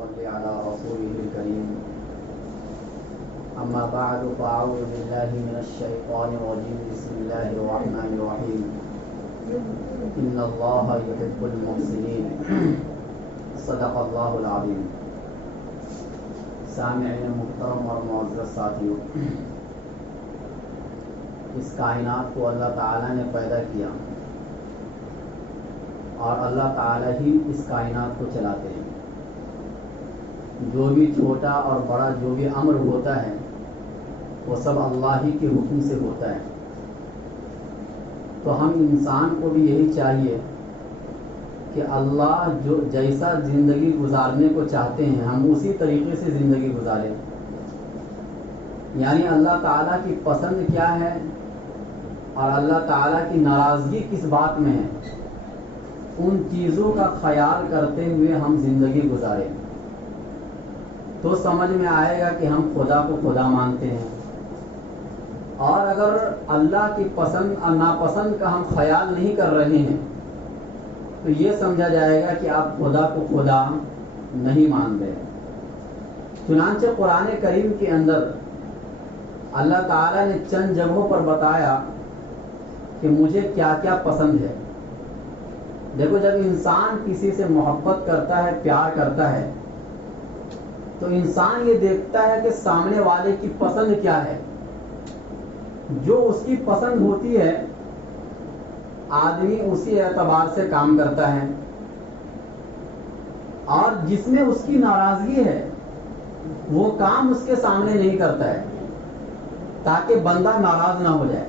صل على رسوله الكريم أما بعد فأعوذ بالله من الشيطان الرجيم بسم الله الرحمن الرحيم إن الله يحب المحسنين صدق الله العظيم. سامعین محترم اور معزز ساتھیو، اس کائنات کو اللہ تعالیٰ نے پیدا کیا اور اللہ تعالیٰ ہی اس کائنات کو چلاتے ہیں. جو بھی چھوٹا اور بڑا جو بھی امر ہوتا ہے وہ سب اللہ ہی کے حکم سے ہوتا ہے. تو ہم انسان کو بھی یہی چاہیے کہ اللہ جو جیسا زندگی گزارنے کو چاہتے ہیں ہم اسی طریقے سے زندگی گزاریں. یعنی اللہ تعالیٰ کی پسند کیا ہے اور اللہ تعالیٰ کی ناراضگی کس بات میں ہے، ان چیزوں کا خیال کرتے ہوئے ہم زندگی گزاریں تو سمجھ میں آئے گا کہ ہم خدا کو خدا مانتے ہیں. اور اگر اللہ کی پسند اور ناپسند کا ہم خیال نہیں کر رہے ہیں تو یہ سمجھا جائے گا کہ آپ خدا کو خدا نہیں مان رہے. چنانچہ قرآن کریم کے اندر اللہ تعالیٰ نے چند جگہوں پر بتایا کہ مجھے کیا کیا پسند ہے. دیکھو، جب انسان کسی سے محبت کرتا ہے، پیار کرتا ہے، تو انسان یہ دیکھتا ہے کہ سامنے والے کی پسند کیا ہے. جو اس کی پسند ہوتی ہے آدمی اسی اعتبار سے کام کرتا ہے، اور جس میں اس کی ناراضگی ہے وہ کام اس کے سامنے نہیں کرتا ہے تاکہ بندہ ناراض نہ ہو جائے.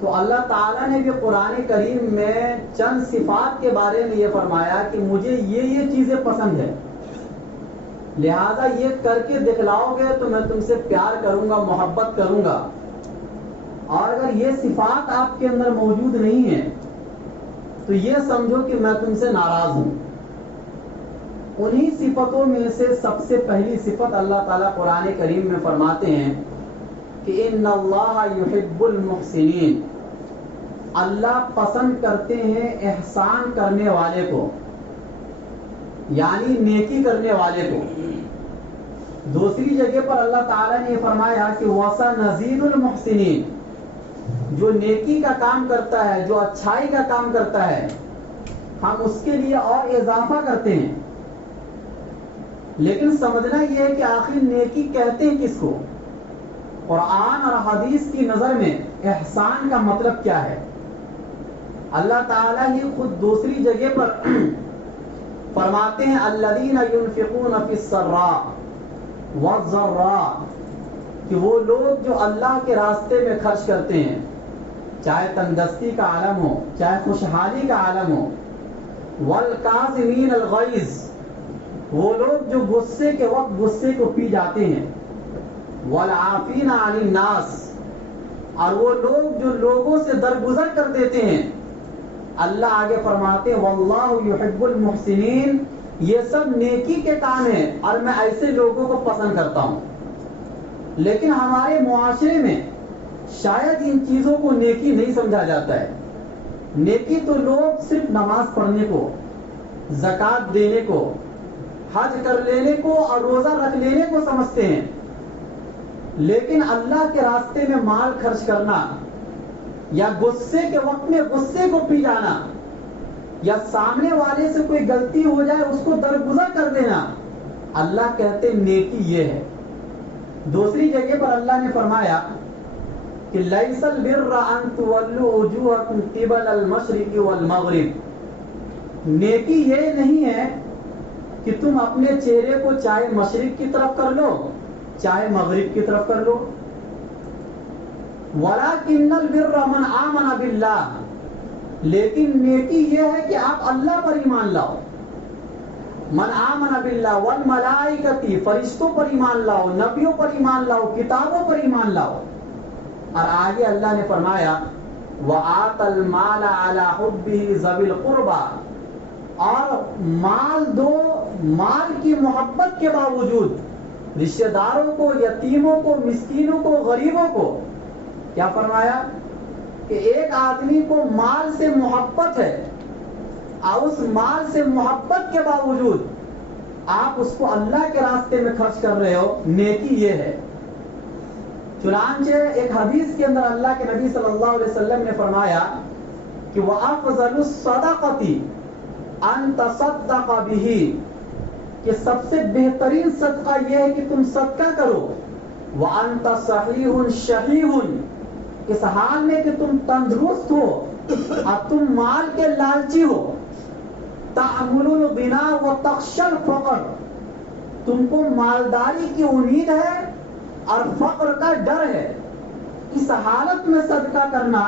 تو اللہ تعالیٰ نے بھی قرآن کریم میں چند صفات کے بارے میں یہ فرمایا کہ مجھے یہ چیزیں پسند ہے، لہذا یہ کر کے دکھلاؤ گے تو میں تم سے پیار کروں گا، محبت کروں گا. اور اگر یہ صفات آپ کے اندر موجود نہیں ہے تو یہ سمجھو کہ میں تم سے ناراض ہوں. انہی صفتوں میں سے سب سے پہلی صفت اللہ تعالیٰ قرآن کریم میں فرماتے ہیں کہ ان اللہ یحب المحسنین. اللہ پسند کرتے ہیں احسان کرنے والے کو، یعنی نیکی کرنے والے کو. دوسری جگہ پر اللہ تعالیٰ نے یہ فرمایا کہ وَسَنَزِيدُ الْمُحْسِنِينَ. جو نیکی کا کام کرتا ہے، جو اچھائی کا کام کرتا ہے، ہم اس کے لیے اور اضافہ کرتے ہیں. لیکن سمجھنا یہ ہے کہ آخر نیکی کہتے ہیں کس کو؟ قرآن اور حدیث کی نظر میں احسان کا مطلب کیا ہے؟ اللہ تعالیٰ ہی خود دوسری جگہ پر فرماتے ہیں الذین ينفقون فی السراء والضراء، کہ وہ لوگ جو اللہ کے راستے میں خرچ کرتے ہیں، چاہے تندرستی کا عالم ہو، چاہے خوشحالی کا عالم ہو. والکاظمین الغیظ، وہ لوگ جو غصے کے وقت غصے کو پی جاتے ہیں. والعافین عن الناس، اور وہ لوگ جو لوگوں سے درگزر کر دیتے ہیں. اللہ آگے فرماتے ہیں واللہ یحب المحسنین. یہ سب نیکی کے کام ہیں اور میں ایسے لوگوں کو پسند کرتا ہوں. لیکن ہمارے معاشرے میں شاید ان چیزوں کو نیکی نہیں سمجھا جاتا ہے. نیکی تو لوگ صرف نماز پڑھنے کو، زکوٰۃ دینے کو، حج کر لینے کو اور روزہ رکھ لینے کو سمجھتے ہیں. لیکن اللہ کے راستے میں مال خرچ کرنا، یا غصے کے وقت میں غصے کو پی جانا، یا سامنے والے سے کوئی غلطی ہو جائے اس کو درگزر کر دینا، اللہ کہتے نیکی یہ ہے. دوسری جگہ پر اللہ نے فرمایا کہ لیس البر ان تولوا وجوہکم قبل المشرق والمغرب. نیکی یہ نہیں ہے کہ تم اپنے چہرے کو چاہے مشرق کی طرف کر لو چاہے مغرب کی طرف کر لو. وَلَكِنَّ الْبِرَّ مَنْ آمَنَ بِاللَّهِ، لیکن نیکی یہ ہے کہ آپ اللہ پر ایمان لاؤ. من آمن باللہ والملائکتی، فرشتوں پر ایمان لاؤ، نبیوں پر ایمان لاؤ، کتابوں پر ایمان لاؤ. اور آگے اللہ نے فرمایا وَآتَ الْمَالَ عَلَى حُبِّهِ ذَوِي الْقُرْبَى، اور مال دو، مال کی محبت کے باوجود رشتہ داروں کو، یتیموں کو، مسکینوں کو، غریبوں کو. کیا فرمایا کہ ایک آدمی کو مال سے محبت ہے اور اس مال سے محبت کے باوجود آپ اس کو اللہ کے راستے میں خرچ کر رہے ہو، نیکی یہ ہے۔ چنانچہ ایک حدیث کے اندر اللہ کے نبی صلی اللہ علیہ وسلم نے فرمایا کہ وَأَفْضَلُ الصَّدَقَةِ أَن تَصَدَّقَ بِهِ، کہ سب سے بہترین صدقہ یہ ہے کہ تم صدقہ کرو وَأَنْتَ صَحِيحٌ شَحِيحٌ، اس حال میں کہ تم تندرست ہو اور تم مال کے لالچی ہو، تَعْمُلُ الْغِنَى وَتَخْشَى الْفَقْرَ، تم کو مالداری کی امید ہے اور فقر کا ڈر ہے، اس حالت میں صدقہ کرنا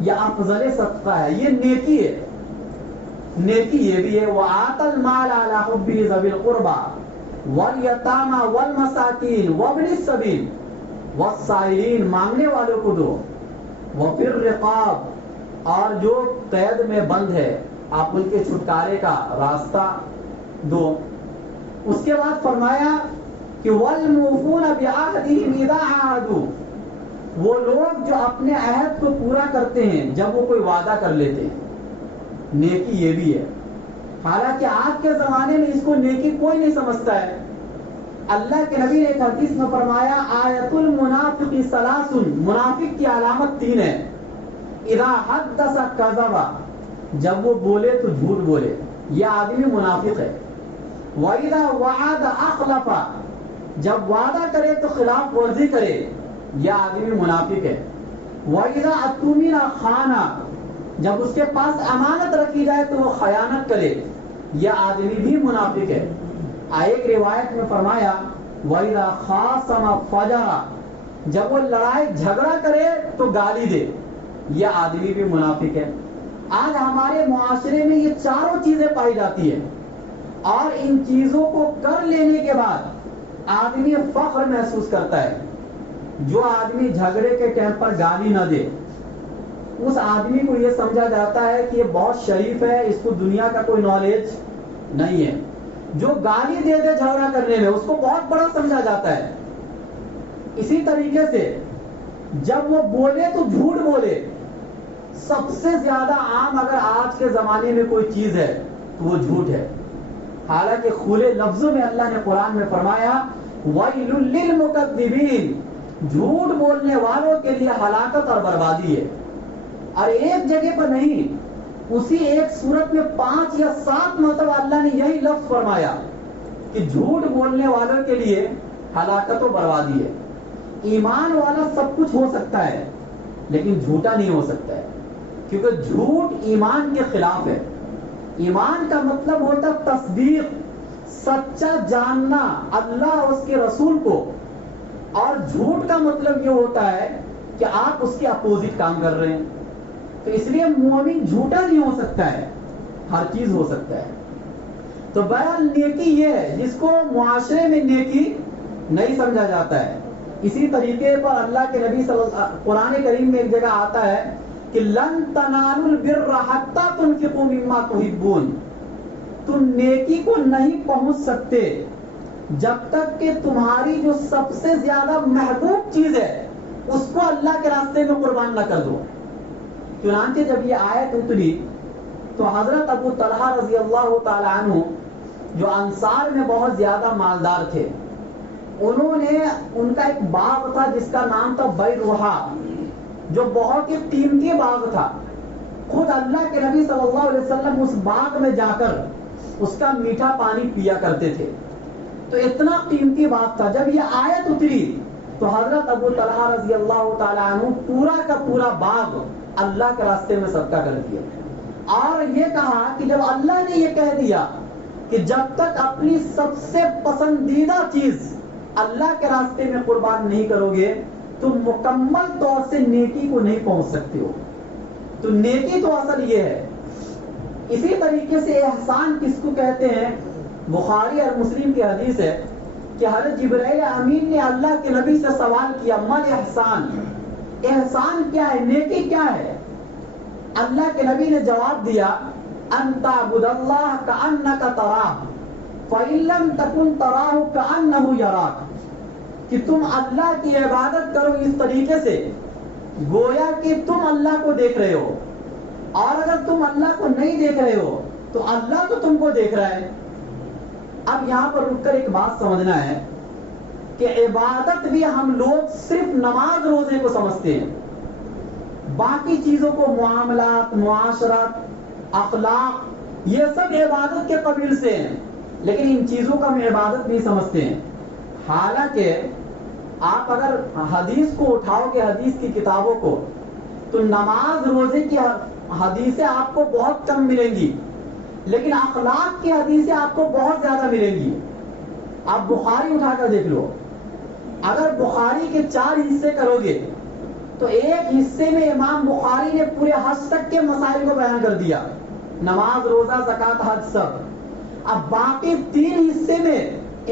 یہ افضل صدقہ ہے، یہ نیکی ہے۔ نیکی یہ بھی ہے وَآتَى الْمَالَ عَلَى حُبِّهِ ذَوِي الْقُرْبَى وَالْيَتَامَى وَالْمَسَاكِينِ وَابْنِ السَّبِيلِ وَالسَّائِلِينَ، مانگنے والوں کو دو، وَفِي الرِّقَابِ، اور جو قید میں بند ہے آپ ان کے چھٹکارے کا راستہ دو۔ اس کے بعد فرمایا کہ وَالْمُوفُونَ بِعَهْدِهِمْ إِذَا عَاهَدُوا، وہ لوگ جو اپنے عہد کو پورا کرتے ہیں جب وہ کوئی وعدہ کر لیتے ہیں، نیکی یہ بھی ہے۔ حالانکہ آج کے زمانے میں اس کو نیکی کوئی نہیں سمجھتا ہے۔ اللہ کے نبی نے ایک حدیث میں فرمایا آیت المنافق ثلاث، منافق کی علامت 3 ہے، اذا حدث کذب، جب وہ بولے تو جھوٹ بولے، یہ آدمی منافق ہے، وَإِذَا وَعَدَ أَخْلَفَ، جب وعدہ کرے تو خلاف ورزی کرے، یہ آدمی منافق ہے، وَإِذَا اؤْتُمِنَ خَانَ، جب اس کے پاس امانت رکھی جائے تو وہ خیانت کرے، یہ آدمی بھی منافق ہے۔ ایک روایت میں فرمایا وَإِذَا خَاصَمَ فَجَرَ، جب وہ لڑائی جھگڑا کرے تو گالی دے، یہ آدمی بھی منافق ہے۔ آج ہمارے معاشرے میں یہ چاروں چیزیں پائی جاتی ہیں، اور ان چیزوں کو کر لینے کے بعد آدمی فخر محسوس کرتا ہے۔ جو آدمی جھگڑے کے ٹائم پر گالی نہ دے، اس آدمی کو یہ سمجھا جاتا ہے کہ یہ بہت شریف ہے، اس کو دنیا کا کوئی نالج نہیں ہے۔ جو گالی دے دے جھگڑا کرنے میں، اس کو بہت بڑا سمجھا جاتا ہے۔ اسی طریقے سے جب وہ بولے تو جھوٹ بولے، سب سے زیادہ عام اگر آج کے زمانے میں کوئی چیز ہے تو وہ جھوٹ ہے۔ حالانکہ کھلے لفظوں میں اللہ نے قرآن میں فرمایا وَيْلٌ لِّلْمُكَذِّبِينَ، جھوٹ بولنے والوں کے لیے ہلاکت اور بربادی ہے۔ اور ایک جگہ پر نہیں، اسی ایک صورت میں 5 یا 7 مرتبہ اللہ نے یہی لفظ فرمایا کہ جھوٹ بولنے والوں کے لیے ہلاکت و بربادی ہے۔ ایمان والا سب کچھ ہو سکتا ہے لیکن جھوٹا نہیں ہو سکتا ہے، کیونکہ جھوٹ ایمان کے خلاف ہے۔ ایمان کا مطلب ہوتا تصدیق، سچا جاننا اللہ اور اس کے رسول کو، اور جھوٹ کا مطلب یہ ہوتا ہے کہ آپ اس کے اپوزٹ کام کر رہے ہیں۔ تو اس لیے مومن جھوٹا نہیں ہو سکتا ہے، ہر چیز ہو سکتا ہے۔ تو بہرحال نیکی یہ ہے جس کو معاشرے میں نیکی نہیں سمجھا جاتا ہے۔ اسی طریقے پر اللہ کے نبی قرآن کریم میں ایک جگہ آتا ہے کہ لن تنالوا البر حتى تنفقوا مما تحبون، تم نیکی کو نہیں پہنچ سکتے جب تک کہ تمہاری جو سب سے زیادہ محبوب چیز ہے اس کو اللہ کے راستے میں قربان نہ کر دو۔ چنانچہ جب یہ آیت اتری تو حضرت ابو طلحہ رضی اللہ تعالی عنہ جو انصار میں بہت زیادہ مالدار تھے، انہوں نے ان کا ایک باغ تھا جس کا نام تھا بیروحا، جو بہت ہی قیمتی باغ تھا۔ خود اللہ کے نبی صلی اللہ علیہ وسلم اس باغ میں جا کر اس کا میٹھا پانی پیا کرتے تھے، تو اتنا قیمتی باغ تھا۔ جب یہ آیت اتری تو حضرت ابو طلحہ رضی اللہ تعالی عنہ پورا کا پورا باغ اللہ کے راستے میں صدقہ کر دیا، اور یہ کہا کہ جب اللہ نے یہ کہہ دیا کہ جب تک اپنی سب سے پسندیدہ چیز اللہ کے راستے میں قربان نہیں کرو گے تم مکمل طور سے نیکی کو نہیں پہنچ سکتے ہو۔ تو نیکی تو اصل یہ ہے۔ اسی طریقے سے احسان کس کو کہتے ہیں؟ بخاری اور مسلم کی حدیث ہے کہ حضرت جبرائیل امین نے اللہ کے نبی سے سوال کیا مل احسان، احسان کیا ہے، نیکی کیا ہے؟ اللہ کے نبی نے جواب دیا ان تعبد اللہ کأنک تراہ فإن لم تکن تراہ کأنہ یراک، کہ تم اللہ کی عبادت کرو اس طریقے سے گویا کہ تم اللہ کو دیکھ رہے ہو، اور اگر تم اللہ کو نہیں دیکھ رہے ہو تو اللہ تو تم کو دیکھ رہا ہے۔ اب یہاں پر رک کر ایک بات سمجھنا ہے کہ عبادت بھی ہم لوگ صرف نماز روزے کو سمجھتے ہیں، باقی چیزوں کو معاملات، معاشرت، اخلاق، یہ سب عبادت کے قبیل سے ہیں، لیکن ان چیزوں کا ہم عبادت نہیں سمجھتے ہیں۔ حالانکہ آپ اگر حدیث کو اٹھاؤ گے، حدیث کی کتابوں کو، تو نماز روزے کی حدیثیں آپ کو بہت کم ملیں گی، لیکن اخلاق کی حدیثیں آپ کو بہت زیادہ ملیں گی۔ آپ بخاری اٹھا کر دیکھ لو، اگر بخاری کے 4 حصے کرو گے تو ایک حصے میں امام بخاری نے پورے حج تک کے مسائل کو بیان کر دیا، نماز، روزہ، زکوٰۃ، حج، سب۔ اب باقی 3 حصے میں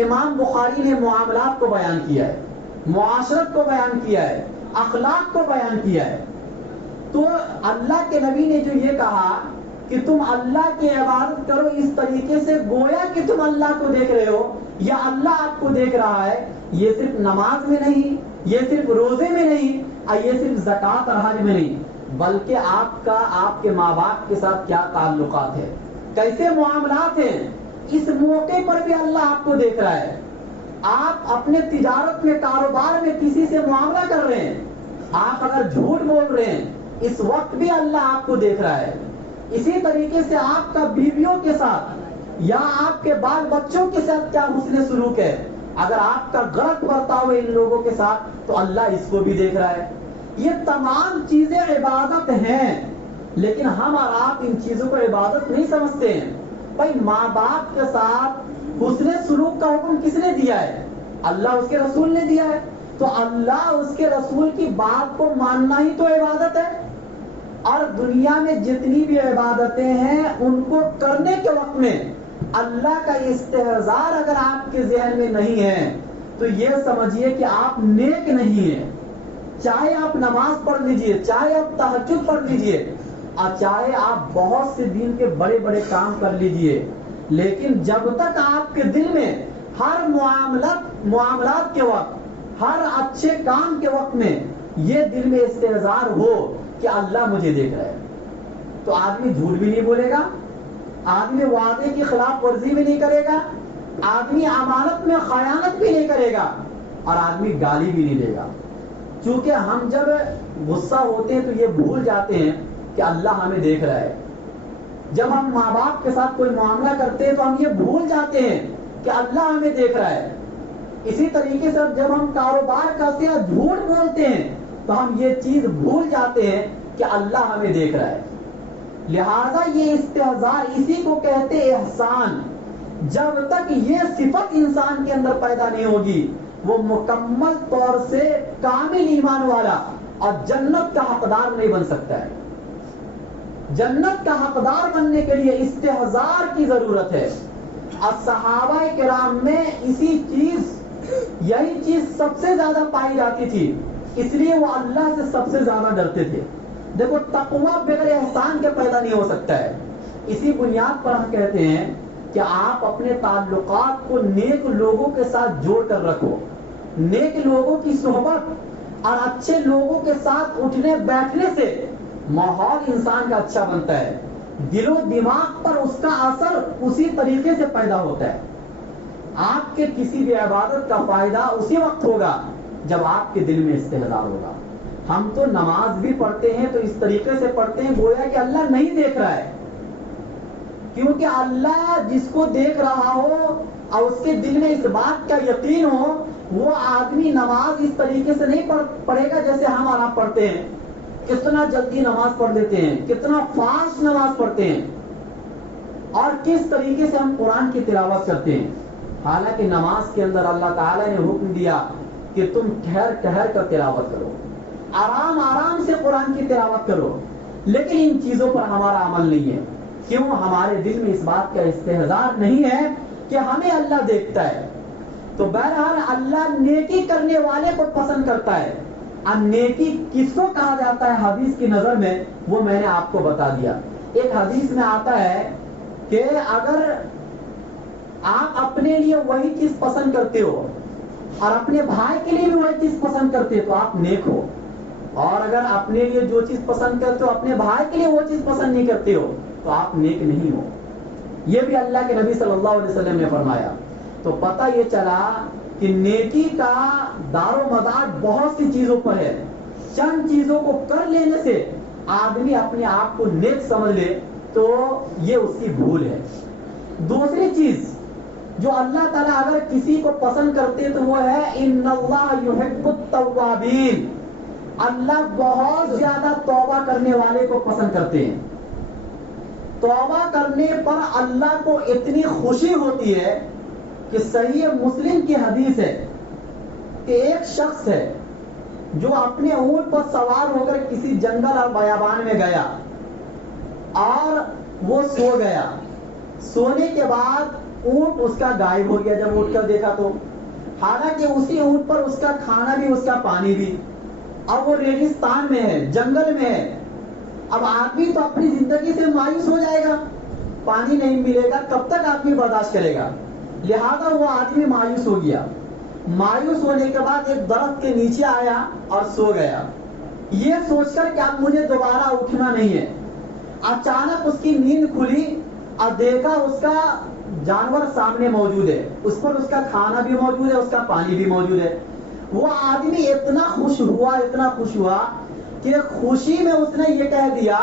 امام بخاری نے معاملات کو بیان کیا ہے، معاشرت کو بیان کیا ہے، اخلاق کو بیان کیا ہے۔ تو اللہ کے نبی نے جو یہ کہا کہ تم اللہ کی عبادت کرو اس طریقے سے گویا کہ تم اللہ کو دیکھ رہے ہو یا اللہ آپ کو دیکھ رہا ہے، یہ صرف نماز میں نہیں، یہ صرف روزے میں نہیں، اور یہ صرف زکوٰۃ اور حج میں نہیں، بلکہ آپ کا آپ کے ماں باپ کے ساتھ کیا تعلقات ہے، کیسے معاملات ہیں، اس موقع پر بھی اللہ آپ کو دیکھ رہا ہے۔ آپ اپنے تجارت میں، کاروبار میں کسی سے معاملہ کر رہے ہیں، آپ اگر جھوٹ بول رہے ہیں، اس وقت بھی اللہ آپ کو دیکھ رہا ہے۔ اسی طریقے سے آپ کا بیویوں کے ساتھ یا آپ کے بال بچوں کے ساتھ کیا حسن سلوک ہے، اگر آپ کا غلط برتاؤ ہے ان لوگوں کے ساتھ تو اللہ اس کو بھی دیکھ رہا ہے۔ یہ تمام چیزیں عبادت ہیں، لیکن ہم اور آپ ان چیزوں کو عبادت نہیں سمجھتے ہیں۔ بھائی ماں باپ کے ساتھ حسن سلوک کا حکم کس نے دیا ہے؟ اللہ، اس کے رسول نے دیا ہے۔ تو اللہ، اس کے رسول کی بات کو ماننا ہی تو عبادت ہے۔ اور دنیا میں جتنی بھی عبادتیں ہیں ان کو کرنے کے وقت میں اللہ کا استحضار اگر آپ کے ذہن میں نہیں ہے تو یہ سمجھیے کہ آپ نیک نہیں ہیں۔ چاہے آپ نماز پڑھ لیجئے، چاہے آپ تہجد پڑھ لیجئے، اور چاہے آپ بہت سے دین کے بڑے بڑے کام کر لیجئے، لیکن جب تک آپ کے دل میں ہر معاملات کے وقت، ہر اچھے کام کے وقت میں یہ دل میں استحضار ہو کہ اللہ مجھے دیکھ رہا ہے، تو آدمی جھوٹ بھی نہیں بولے گا، آدمی وعدے کی خلاف ورزی بھی نہیں کرے گا، آدمی امانت میں خیانت بھی نہیں کرے گا، اور آدمی گالی بھی نہیں دے گا۔ چونکہ ہم جب غصہ ہوتے ہیں تو یہ بھول جاتے ہیں کہ اللہ ہمیں دیکھ رہا ہے۔ جب ہم ماں باپ کے ساتھ کوئی معاملہ کرتے ہیں تو ہم یہ بھول جاتے ہیں کہ اللہ ہمیں دیکھ رہا ہے۔ اسی طریقے سے جب ہم کاروبار کرتے ہیں جھوٹ بولتے ہیں تو ہم یہ چیز بھول جاتے ہیں کہ اللہ ہمیں دیکھ رہا ہے۔ لہذا یہ استحضار، اسی کو کہتے احسان۔ جب تک یہ صفت انسان کے اندر پیدا نہیں ہوگی وہ مکمل طور سے کامل ایمان والا اور جنت کا حقدار نہیں بن سکتا ہے۔ جنت کا حقدار بننے کے لیے استحضار کی ضرورت ہے۔ اور صحابہ کرام میں یہی چیز سب سے زیادہ پائی جاتی تھی، اس لیے وہ اللہ سے سب سے زیادہ ڈرتے تھے۔ دیکھو، تقویٰ بغیر احسان کے پیدا نہیں ہو سکتا ہے۔ اسی بنیاد پر ہم کہتے ہیں کہ آپ اپنے تعلقات کو نیک لوگوں کے ساتھ جوڑ کر رکھو۔ نیک لوگوں کی صحبت اور اچھے لوگوں کے ساتھ اٹھنے بیٹھنے سے ماحول انسان کا اچھا بنتا ہے، دل و دماغ پر اس کا اثر اسی طریقے سے پیدا ہوتا ہے۔ آپ کے کسی بھی عبادت کا فائدہ اسی وقت ہوگا جب آپ کے دل میں استحضار ہوگا۔ ہم تو نماز بھی پڑھتے ہیں تو اس طریقے سے پڑھتے ہیں گویا کہ اللہ نہیں دیکھ رہا ہے، کیونکہ اللہ جس کو دیکھ رہا ہو اور اس کے دل میں اس بات کا یقین ہو، وہ آدمی نماز اس طریقے سے نہیں پڑھے گا جیسے ہم اور آپ پڑھتے ہیں۔ کتنا جلدی نماز پڑھ لیتے ہیں، کتنا فاسٹ نماز پڑھتے ہیں، اور کس طریقے سے ہم قرآن کی تلاوت کرتے ہیں۔ حالانکہ نماز کے اندر اللہ تعالیٰ نے حکم دیا کہ تم ٹھہر ٹھہر کر تلاوت کرو، آرام آرام سے قرآن کی تلاوت کرو، لیکن ان چیزوں پر ہمارا عمل نہیں ہے۔ کیوں؟ ہمارے دل میں اس بات کا استحضار نہیں ہے کہ ہمیں اللہ دیکھتا ہے۔ تو بہرحال اللہ نیکی کرنے والے کو پسند کرتا ہے۔ اب نیکی کس کو کہا جاتا ہے حدیث کی نظر میں، وہ میں نے آپ کو بتا دیا۔ ایک حدیث میں آتا ہے کہ اگر آپ اپنے لیے وہی چیز پسند کرتے ہو اور اپنے بھائی کے لیے بھی وہی چیز پسند کرتے ہو تو آپ نیک ہو، اور اگر اپنے لیے جو چیز پسند کرتے ہو اپنے بھائی کے لیے وہ چیز پسند نہیں کرتے ہو تو آپ نیک نہیں ہو۔ یہ بھی اللہ کے نبی صلی اللہ علیہ وسلم نے فرمایا. تو پتہ یہ چلا کہ نیکی کا دار و مدار بہت سی چیزوں پر ہے. چند چیزوں کو کر لینے سے آدمی اپنے آپ کو نیک سمجھ لے تو یہ اس کی بھول ہے. دوسری چیز جو اللہ تعالیٰ اگر کسی کو پسند کرتے تو وہ ہے ان اللہ یحب التوابین. اللہ بہت زیادہ توبہ کرنے والے کو پسند کرتے ہیں. توبہ کرنے پر اللہ کو اتنی خوشی ہوتی ہے کہ صحیح مسلم کی حدیث ہے کہ ایک شخص ہے جو اپنے اونٹ پر سوار ہو کر کسی جنگل اور بیابان میں گیا اور وہ سو گیا. سونے کے بعد اونٹ اس کا غائب ہو گیا. جب اٹھ کر دیکھا تو حالانکہ اسی اونٹ پر اس کا کھانا بھی اس کا پانی بھی. اب وہ ریگستان میں ہے, جنگل میں ہے. اب آدمی تو اپنی زندگی سے مایوس ہو جائے گا, پانی نہیں ملے گا, کب تک آدمی برداشت کرے گا. لہذا وہ آدمی مایوس ہو گیا. مایوس ہونے کے بعد ایک درخت کے نیچے آیا اور سو گیا, یہ سوچ کر کہ اب مجھے دوبارہ اٹھنا نہیں ہے. اچانک اس کی نیند کھلی اور دیکھا اس کا جانور سامنے موجود ہے, اس پر اس کا کھانا بھی موجود ہے, اس کا پانی بھی موجود ہے. وہ آدمی اتنا خوش ہوا کہ خوشی میں اس نے یہ کہہ دیا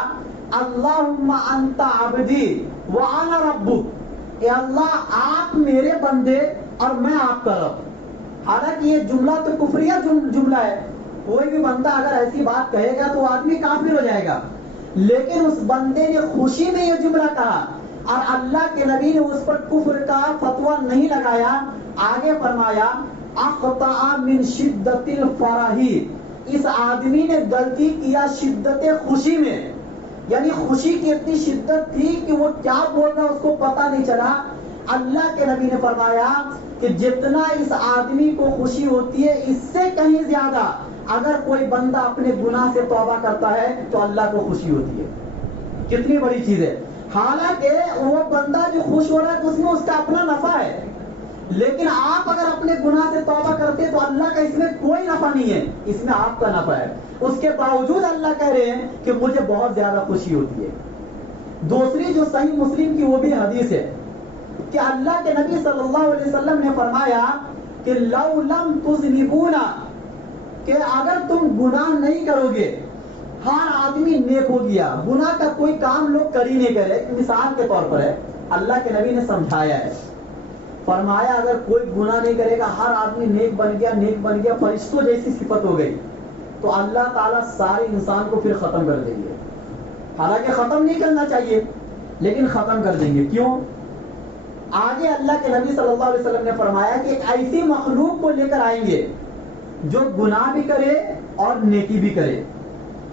اللہم انت عبدی وانا ربک. اے اللہ آپ میرے بندے اور میں آپ کا رب. حالانکہ یہ جملہ تو کفریہ جملہ ہے, کوئی بھی بندہ اگر ایسی بات کہے گا تو آدمی کافر ہو جائے گا, لیکن اس بندے نے خوشی میں یہ جملہ کہا اور اللہ کے نبی نے اس پر کفر کا فتویٰ نہیں لگایا. آگے فرمایا اخطأ من شدت الفرح, اس آدمی نے غلطی کیا شدت خوشی میں, یعنی خوشی کی اتنی شدت تھی کہ وہ کیا بول رہا اس کو پتا نہیں چلا. اللہ کے نبی نے فرمایا کہ جتنا اس آدمی کو خوشی ہوتی ہے اس سے کہیں زیادہ اگر کوئی بندہ اپنے گناہ سے توبہ کرتا ہے تو اللہ کو خوشی ہوتی ہے. کتنی بڑی چیز ہے. حالانکہ وہ بندہ جو خوش ہو رہا ہے اس میں اس کا اپنا نفع ہے, لیکن آپ اگر اپنے گناہ سے توبہ کرتے تو اللہ کا اس میں کوئی نفع نہیں ہے, اس میں آپ کا نفع ہے. اس کے باوجود اللہ کہہ رہے ہیں کہ مجھے بہت زیادہ خوشی ہوتی ہے. دوسری جو صحیح مسلم کی وہ بھی حدیث ہے کہ اللہ کے نبی صلی اللہ علیہ وسلم نے فرمایا کہ لو لم تذنبونا, کہ اگر تم گناہ نہیں کرو گے, ہر آدمی نیک ہو گیا, گناہ کا کوئی کام لوگ کر ہی نہیں کرے. ایک مثال کے طور پر ہے, اللہ کے نبی نے سمجھایا ہے, فرمایا اگر کوئی گناہ نہیں کرے گا, ہر آدمی نیک بن گیا, فرشتوں جیسی صفت ہو گئی, تو اللہ تعالیٰ سارے انسان کو پھر ختم کر دیں گے. حالانکہ ختم نہیں کرنا چاہیے لیکن ختم کر دیں گے. کیوں؟ آگے اللہ کے نبی صلی اللہ علیہ وسلم نے فرمایا کہ ایک ایسی مخلوق کو لے کر آئیں گے جو گناہ بھی کرے اور نیکی بھی کرے,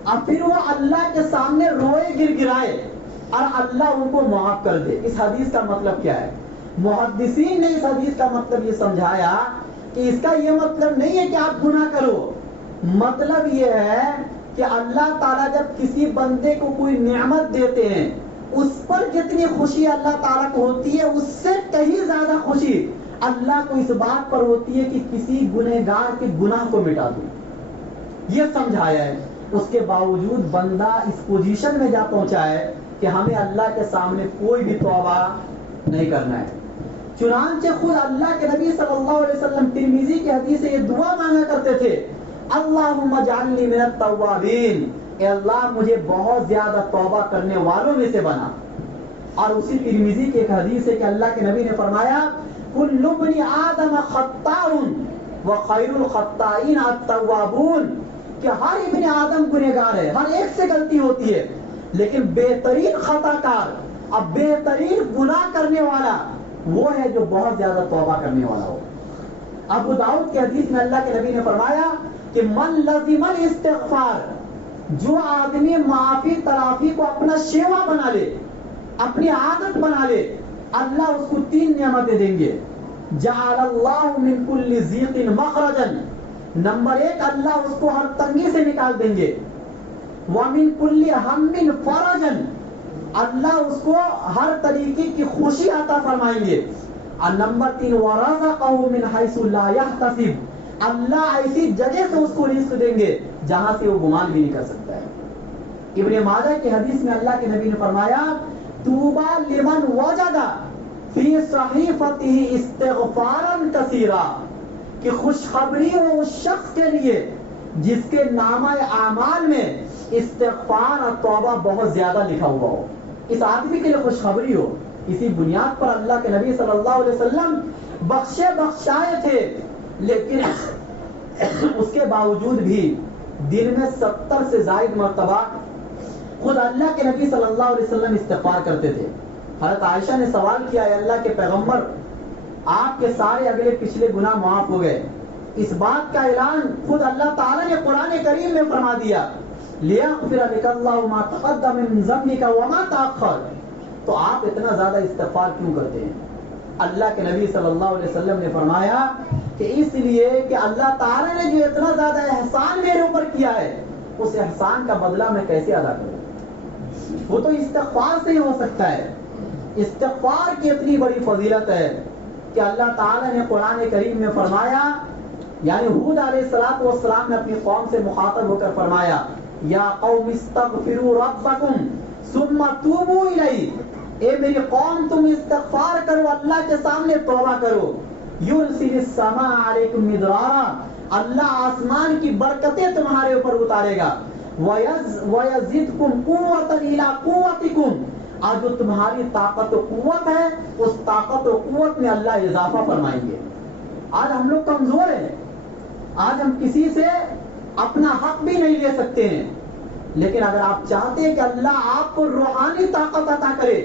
اور پھر وہ اللہ کے سامنے روئے گر گرائے اور اللہ ان کو معاف کر دے. اس حدیث کا مطلب کیا ہے؟ محدثین نے اس حدیث کا مطلب یہ سمجھایا کہ اس کا یہ مطلب نہیں ہے کہ آپ گناہ کرو, مطلب یہ ہے کہ اللہ تعالیٰ جب کسی بندے کو کوئی نعمت دیتے ہیں اس پر جتنی خوشی اللہ تعالیٰ کو ہوتی ہے اس سے کہیں زیادہ خوشی اللہ کو اس بات پر ہوتی ہے کہ کسی گنہگار کے گناہ کو مٹا دوں. یہ سمجھایا ہے. اس کے باوجود بندہ اس پوزیشن میں جا پہنچا ہے کہ ہمیں اللہ کے سامنے کوئی بھی توبہ نہیں کرنا ہے. چنانچہ خود اللہ کے نبی صلی اللہ علیہ وسلم ترمذی کی حدیث سے یہ دعا مانگا کرتے تھے اللہم اجعلنی من التوابین, اے اللہ مجھے بہت زیادہ توبہ کرنے والوں میں سے بنا. اور اسی ترمذی کی ایک حدیث ہے کہ اللہ کے نبی نے فرمایا کل ابن آدم خطاء وخیر الخطائین التوابون, کہ ہر ابن آدم گنہگار ہے, ہر ایک سے غلطی ہوتی ہے, لیکن بہترین خطا کار, اب بہترین گناہ کرنے والا وہ ہے جو بہت زیادہ توبہ کرنے والا ہو. ابو داؤد کی حدیث میں اللہ کے نبی نے فرمایا کہ من لزم الاستغفار, جو آدمی معافی تلافی کو اپنا شیوا بنا لے, اپنی عادت بنا لے, اللہ اس کو 3 نعمتیں دیں گے. جعل اللہ من کل ضیق مخرجا, نمبر 1 اللہ اس کو ہر تنگی سے نکال دیں گے. ومن کل ہم فرجا, اللہ اس کو ہر طریقے کی خوشی عطا فرمائیں گے. اور نمبر 3 ورزقہ من حیث لا یحتسب, اللہ ایسی جگہ سے اس کو رزق دیں گے جہاں سے وہ گمان بھی نہیں کر سکتا ہے. ابن ماجہ کی حدیث میں اللہ کے نبی نے فرمایا طوبى لمن وجد فی صحیفتہ استغفارا کثیرا، کہ خوشخبری ہو اس شخص کے لیے جس کے نامہ اعمال میں استغفار اور توبہ بہت زیادہ لکھا ہوا ہو. اس آدمی کے لیے خوشخبری ہو. اسی بنیاد پر اللہ کے نبی صلی اللہ علیہ وسلم بخشائے تھے، لیکن اس کے باوجود بھی دن میں 70 سے زائد مرتبہ خود اللہ کے نبی صلی اللہ علیہ وسلم استغفار کرتے تھے. حضرت عائشہ نے سوال کیا، اے اللہ کے پیغمبر، آپ کے سارے اگلے پچھلے گناہ معاف ہو گئے، اس بات کا اعلان خود اللہ تعالیٰ نے قرآن کریم میں فرما دیا، لِيَغْفِرَ لَكَ اللَّهُ مَا تَقَدَّمَ مِن ذَنبِكَ وَمَا تَأَخَّرَ. تو آپ اتنا زیادہ استغفار کیوں کرتے ہیں؟ اللہ کے نبی صلی اللہ علیہ وسلم نے فرمایا کہ اس لیے کہ اللہ تعالیٰ نے جو اتنا زیادہ احسان میرے اوپر کیا ہے، اس احسان کا بدلہ میں کیسے ادا کروں؟ وہ تو استغفار سے ہی ہو سکتا ہے. استغفار کی اتنی بڑی فضیلت ہے کہ اللہ تعالیٰ نے قرآن کریم میں فرمایا، یعنی ہود علیہ السلام نے اپنی قوم سے مخاطب ہو کر فرمایا، یا قوم استغفروا ربکم ثم توبوا الیہ، اے میری قوم تم استغفار کرو، اللہ کے سامنے توبہ کرو. یرسل السماء علیکم مدرارا، اللہ آسمان کی برکتیں تمہارے اوپر اتارے گا. وَيَزِدْكُمْ قُوَّةً إِلَىٰ قُوَّتِكُمْ، اور جو تمہاری طاقت و قوت ہے اس طاقت و قوت میں اللہ اضافہ فرمائیں گے. آج ہم لوگ کمزور ہیں، آج ہم کسی سے اپنا حق بھی نہیں لے سکتے ہیں، لیکن اگر آپ چاہتے ہیں کہ اللہ آپ کو روحانی طاقت عطا کرے،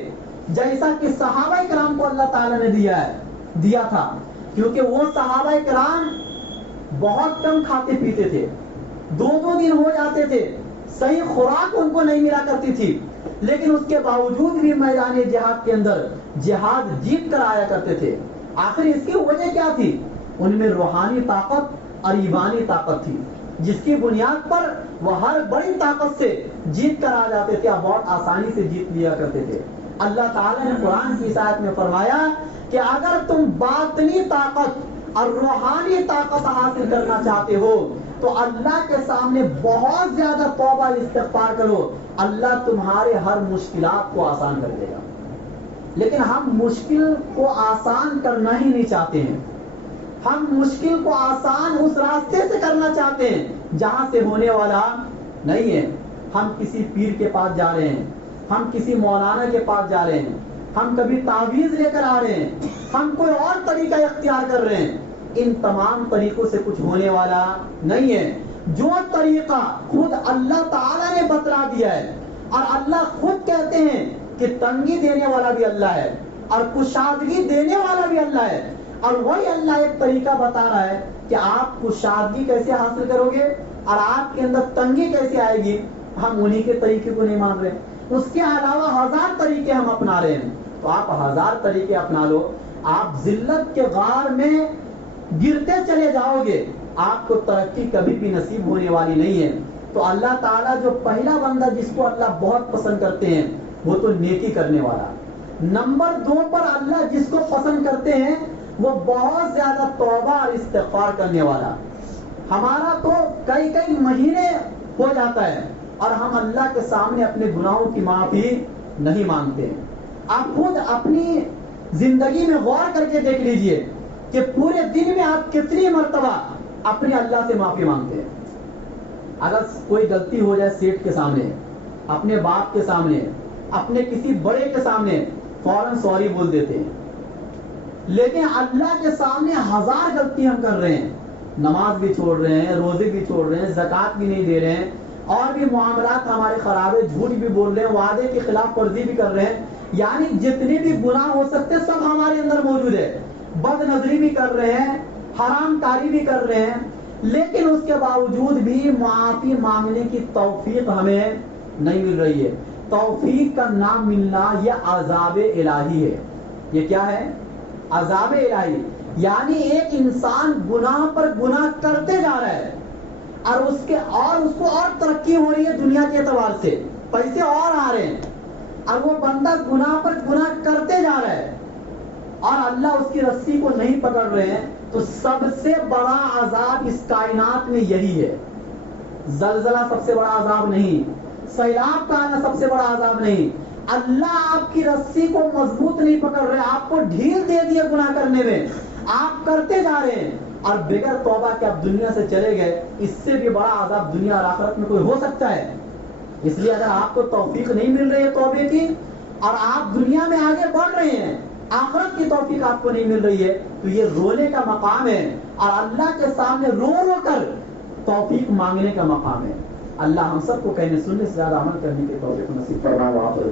جیسا کہ صحابہ کرام کو اللہ تعالیٰ نے دیا تھا، کیونکہ وہ صحابہ کرام بہت کم کھاتے پیتے تھے، 2 دن ہو جاتے تھے، صحیح خوراک ان کو نہیں ملا کرتی تھی، لیکن اس کے باوجود بھی میدان جہاد کے اندر جہاد جیت کر آیا کرتے تھے. آخر اس کی وجہ کیا تھی؟ ان میں روحانی طاقت اور ایمانی طاقت تھی، جس کی بنیاد پر وہ ہر بڑی طاقت سے جیت کر آ جاتے تھے اور بہت آسانی سے جیت لیا کرتے تھے. اللہ تعالیٰ نے قرآن کی اس آیت میں فرمایا کہ اگر تم باطنی طاقت اور روحانی طاقت حاصل کرنا چاہتے ہو تو اللہ کے سامنے بہت زیادہ توبہ استغفار کرو، اللہ تمہارے ہر مشکلات کو آسان کر دے گا. لیکن ہم مشکل کو آسان کرنا ہی نہیں چاہتے ہیں. ہم مشکل کو آسان اس راستے سے کرنا چاہتے ہیں جہاں سے ہونے والا نہیں ہے. ہم کسی پیر کے پاس جا رہے ہیں، ہم کسی مولانا کے پاس جا رہے ہیں، ہم کبھی تعویذ لے کر آ رہے ہیں، ہم کوئی اور طریقہ اختیار کر رہے ہیں. ان تمام طریقوں سے کچھ ہونے والا نہیں ہے. جو طریقہ خود اللہ تعالیٰ نے بتلا دیا ہے، اور اللہ خود کہتے ہیں کہ تنگی دینے والا بھی اللہ ہے اور کشادگی دینے والا بھی اللہ ہے، اور وہی اللہ ایک طریقہ بتا رہا ہے کہ آپ کشادگی کیسے حاصل کرو گے اور آپ کے اندر تنگی کیسے آئے گی. ہم انہی کے طریقے کو نہیں مان رہے، اس کے علاوہ 1000 طریقے ہم اپنا رہے ہیں. تو آپ 1000 طریقے اپنا لو، آپ ذلت کے غار میں گرتے چلے جاؤ گے، آپ کو ترقی کبھی بھی نصیب ہونے والی نہیں ہے. تو اللہ تعالیٰ جو پہلا بندہ جس کو اللہ بہت پسند کرتے ہیں وہ تو نیکی کرنے والا. نمبر 2 پر اللہ جس کو پسند کرتے ہیں وہ بہت زیادہ توبہ اور استغفار کرنے والا. ہمارا تو کئی مہینے ہو جاتا ہے اور ہم اللہ کے سامنے اپنے گناہوں کی معافی نہیں مانگتے. آپ خود اپنی زندگی میں غور کر کے دیکھ لیجئے کہ پورے دن میں آپ کتنی مرتبہ اپنے اللہ سے معافی مانگتے ہیں. اگر کوئی غلطی ہو جائے سیٹ کے سامنے، اپنے باپ کے سامنے، اپنے کسی بڑے کے سامنے، فوراً سوری بول دیتے ہیں. لیکن اللہ کے سامنے 1000 غلطی ہم کر رہے ہیں، نماز بھی چھوڑ رہے ہیں، روزے بھی چھوڑ رہے ہیں، زکوٰۃ بھی نہیں دے رہے ہیں، اور بھی معاملات ہمارے خراب ہے، جھوٹ بھی بول رہے ہیں، وعدے کی خلاف ورزی بھی کر رہے ہیں. یعنی جتنے بھی گناہ ہو سکتے سب ہمارے اندر موجود ہے. بد نظری بھی کر رہے ہیں، حرام کاری بھی کر رہے ہیں، لیکن اس کے باوجود بھی معافی مانگنے کی توفیق ہمیں نہیں مل رہی ہے. توفیق کا نام ملنا یہ عذاب الہی ہے. یہ کیا ہے؟ عذاب الہی. یعنی ایک انسان گناہ پر گناہ کرتے جا رہا ہے اور اس کو اور ترقی ہو رہی ہے دنیا کے اعتبار سے، پیسے اور آ رہے ہیں، اور وہ بندہ گناہ پر گناہ کرتے جا رہا ہے اور اللہ اس کی رسی کو نہیں پکڑ رہے ہیں. تو سب سے بڑا عذاب اس کائنات میں یہی ہے. زلزلہ سب سے بڑا عذاب نہیں، سیلاب کا آنا سب سے بڑا عذاب نہیں، اللہ آپ کی رسی کو مضبوط نہیں پکڑ رہے, آپ کو ڈھیل دے دیے گناہ کرنے میں, آپ کرتے جا رہے ہیں اور بغیر توبہ کے آپ دنیا سے چلے گئے. اس سے بھی بڑا عذاب دنیا اور آخرت میں کوئی ہو سکتا ہے؟ اس لیے اگر آپ کو توفیق نہیں مل رہی ہے توبے کی اور آپ دنیا میں آگے بڑھ رہے ہیں, آخرت کی توفیق آپ کو نہیں مل رہی ہے, تو یہ رونے کا مقام ہے اور اللہ کے سامنے رو رو کر توفیق مانگنے کا مقام ہے. اللہ ہم سب کو کہنے سننے سے زیادہ عمل کرنے کی توفیق نصیب فرمائے. وہاں پر